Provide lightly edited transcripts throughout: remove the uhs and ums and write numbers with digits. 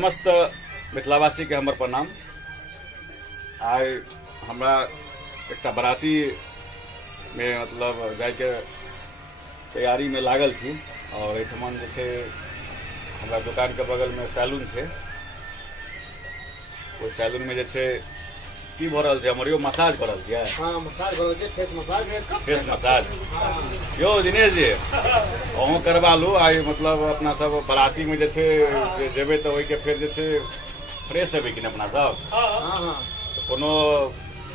समस्त मिथिलावासी के हमर प्रणाम। आइ हमरा एकटा बराती में मतलब जाय के तैयारी में लागल छी और एठमन जे छै हमरा दुकान के बगल में सैलून छै। ओइ सैलून में जे छै की भ रहल छै, हमर यो मसाज भ रहल छै। हां मसाज भ रहल छै, फेस मसाज। यो दिनेश जी अहूँ करवा लू। आइ मतलब अपना सब बराती में जे छै जेबै तऽ ओइ के फेर जे छै फ्रेश हेबै कि अपना सब। हां कोनो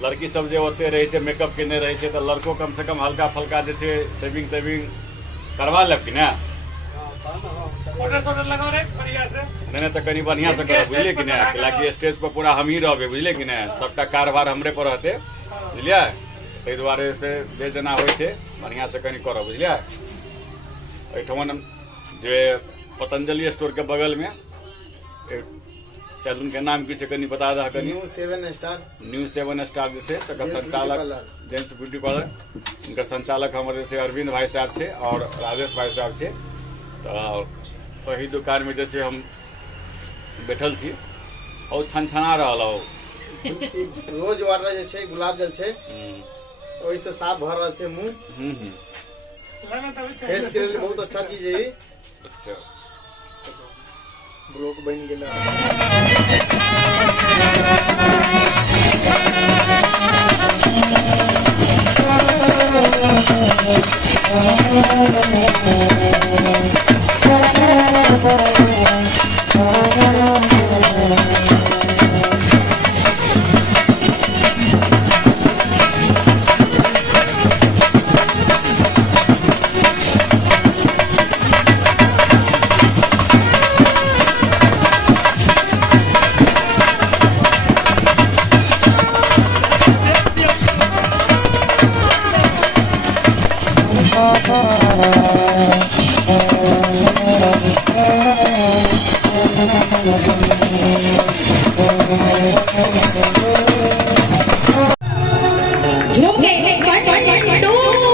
लड़की सब जे ओते रहे छै मेकअप केने रहे छै, तो लड़को कम से कम हल्का फल्का जे छै सेविंग करवा लेब कि ना। नहीं तो कनी बढ़िया से करब, बुझलिए कि ना। हालांकि स्टेज पर पूरा हम ही रहबे, बुझलिए कि ना। सबटा कारभार हमरे पर रहते, बुझलिए। ताहि दुआरे से जे जना होइ छै बढ़िया से कनी करब, बुझलिए। एठमन जे पतंजलि स्टोर के बगल में सैलून के नाम की कनी बता दा। कनी न्यू 7 स्टार जे छै तकर संचालक जेम्स ब्यूटी पार्लर, इनकर संचालक हमर जैसे अरविंद भाई साहब छे और राजेश भाई साहब छे। तो वही दुकान में जैसे हम बैठल छी और छनछना रहल हो। रोज वाटर जे छै गुलाब जल छै, ओइ से साफ भ रहल छै मुंह। फेस के लिए बहुत अच्छा चीज है ये। अच्छा ब्लॉक बन गेला।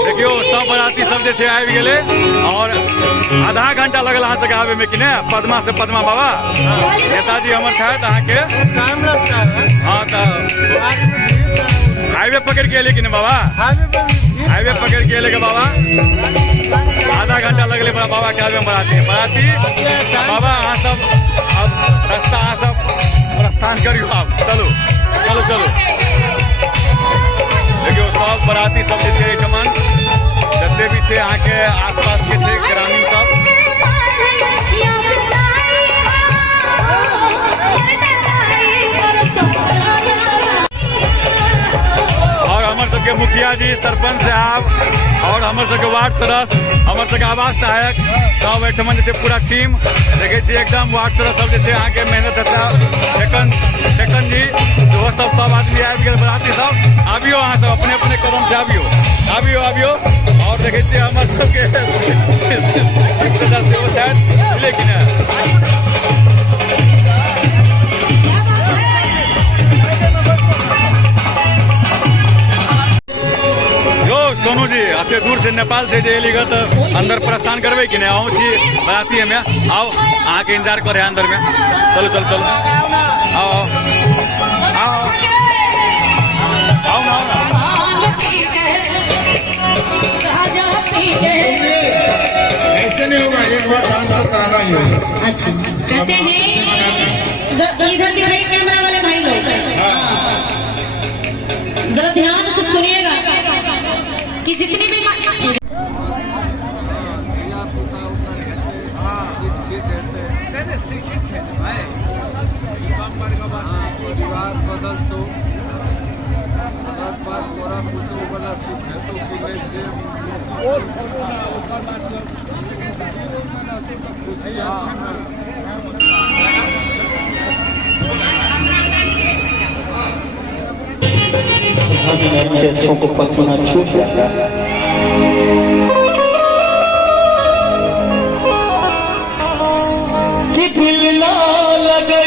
देखियो सब बराती सब जे आबि गेले और आधा घंटा लगल अहाँ सबके आवे में कि नहीं। पद्मा से पद्मा बाबा नेताजी हमर छथि, अहाँ के टाइम लगता है। हाँ तो हाईवे पकड़ के एले कि नहीं बाबा। हाईवे पकड़ के एले के बाबा आधा घंटा लगले बाबा के आवे में बराती बाबा। अहाँ सब अब रास्ता अहाँ सब प्रस्थान करियो। आप चलो चलो चलो। देखियो सब बराती सब जे छै एठमन जते भी छै अहाँ के आसपास के छै ग्रामीण सब। और हमर सबके मुखिया जी, सरपंच साहब और हमर सबके वार्ड सदस्य, हमर सबके आवास सहायक सब एठमन जे छै पूरा टीम देखे छी एकदम। वार्ड सदस्य सब जे छै अहाँ के मेहनत हेता। ठेकन जी वो सब आदमी आबि गेल बराती सब। आबियो अहाँ सब अपने अपने कदम से आबियो और देखे छी हमर सबके सदस्य हो छथि, बुझलिए कि ना। सोनू जी अते दूर से नेपाल से जे एलिगे तो अंदर प्रस्थान करबे कि नहीं। अहूँ छी बराती में, आओ अहाँ के इंतजार करे अंदर में। चलो चलो चलो आओ आओ आओ ना। ऐसे नहीं होगा, एक बार ट्रांसफर कराना ही होगा। अच्छा कहते हैं इधर के कैमरा वाले भाई लोग जरा ध्यान से सुनिएगा कि जितनी भी परिवार बदल तो पूरा कुछ वाला सुख है तो अच्छे अच्छों को पसीना छूट जाता है। कि दिल ना लगे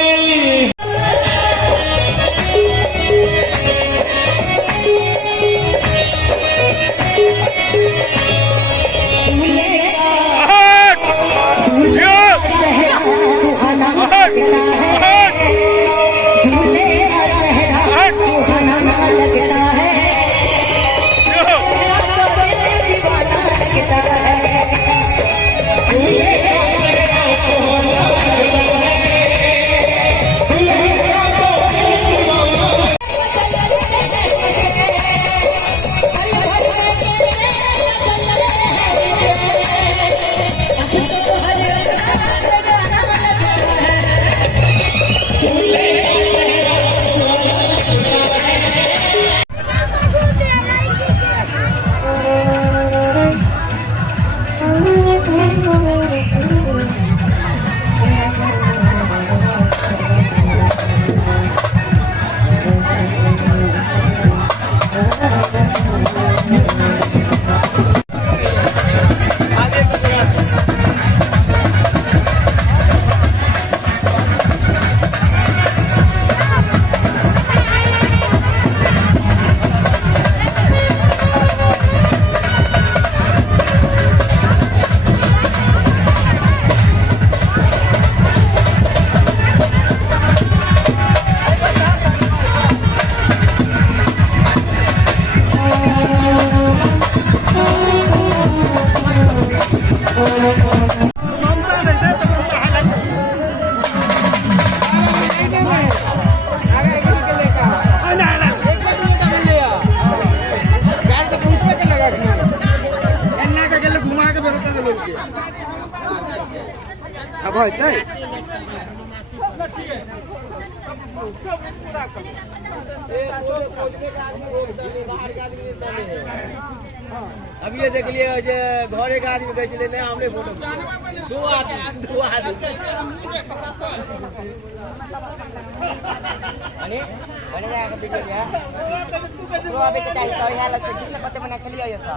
सुहाना अब होते अब ये देख लिए घर एक आदमी कहे चले नहीं हमने फोटो दो आदमी अनि भने आएको भिडियो या प्रो अब के चाहिँ त यहाँलाई चाहिँ किन कतै बना खेलियो यो छ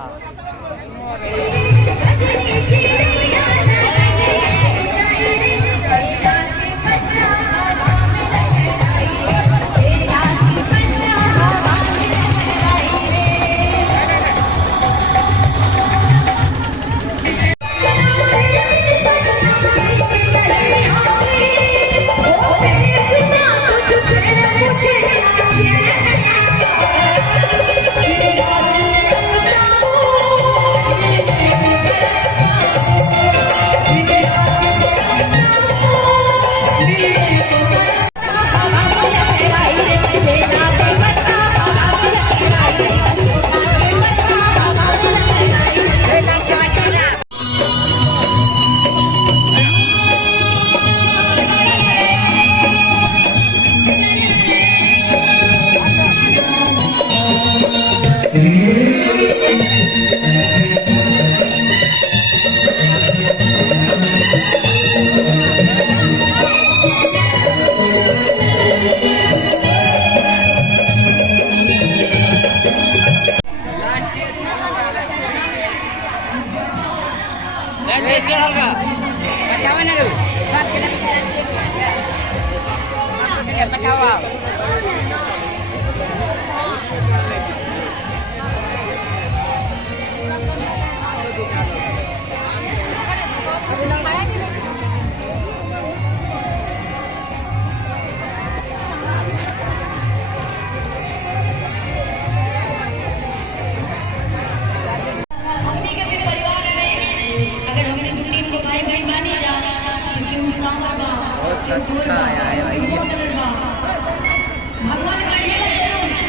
भगवान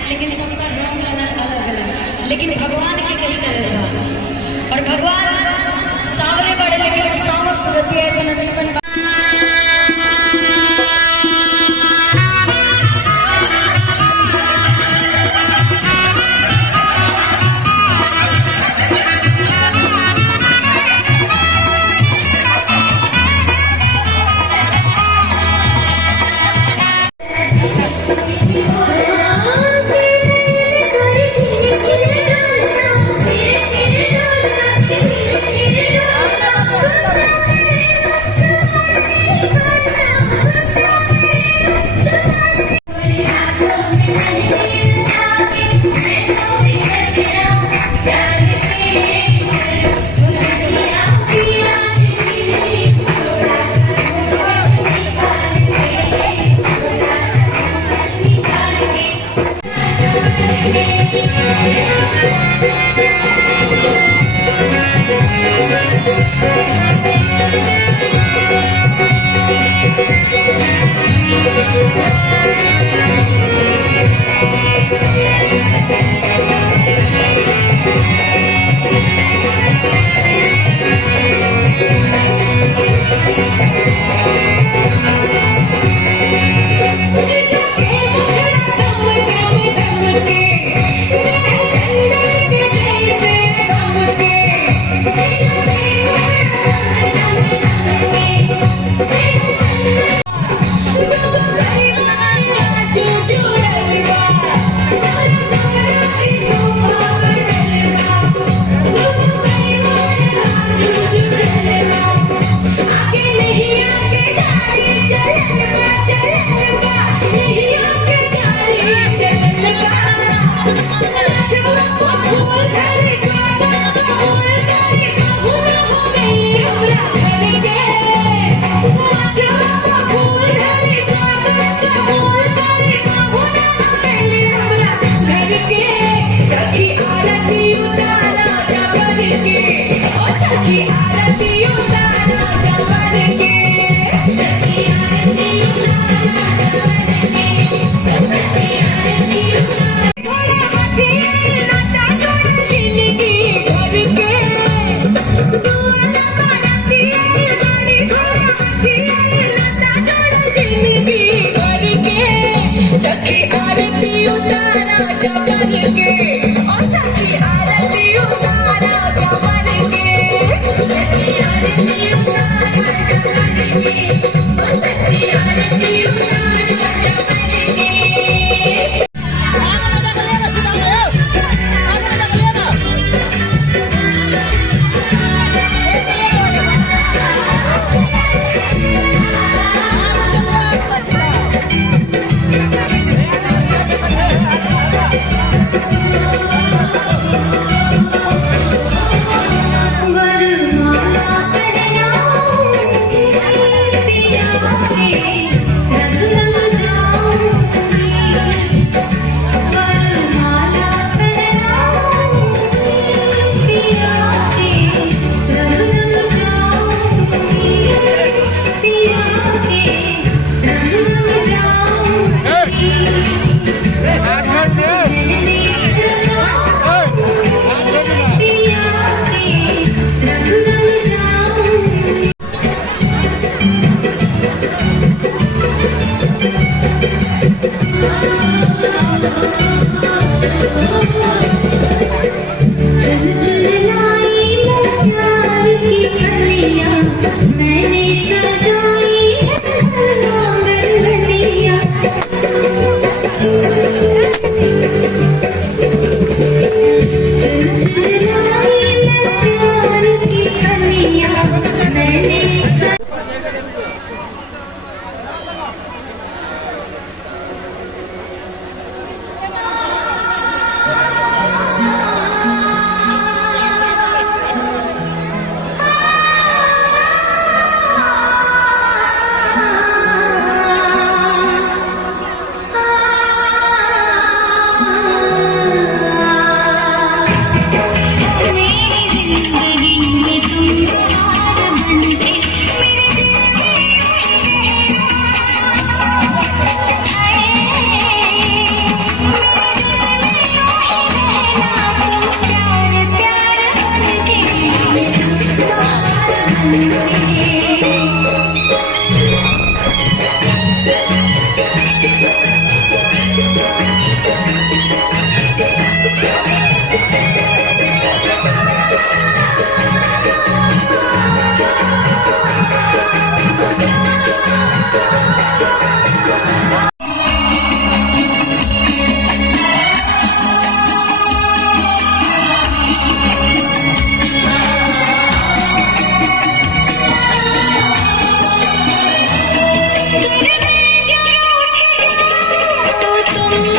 लेकिन सबका रंग अलग अलग, लेकिन भगवान के कई कलर था और भगवान सावरे बड़े लेकिन सावर सूरती है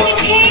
मुझे